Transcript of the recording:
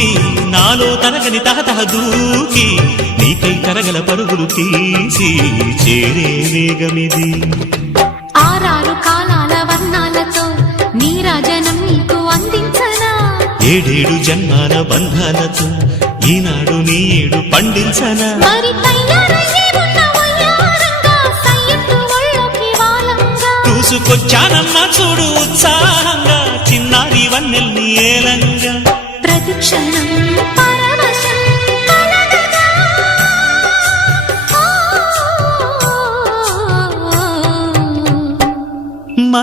చూసి నాలో తరగని తహతహ దూకి నీకై తరగల పరుగులు తీసి చేరే వేగమిది. ఆరారు కాలాల వర్ణాలతో నీరాజనం నీకు అందించనా, ఏడేడు జన్మాల బంధాలతో ఈనాడు నీ ఏడు పండించనా. మరి తయారయ్యే ఉన్న వయ్యారంగా సయ్యత్తు ఒళ్ళోకి వాలంగా చూసుకొచ్చానమ్మా చూడు ఉత్సాహంగా చిన్నారి వన్నెల్ని ఏలంగా. ప్రతిక్షణం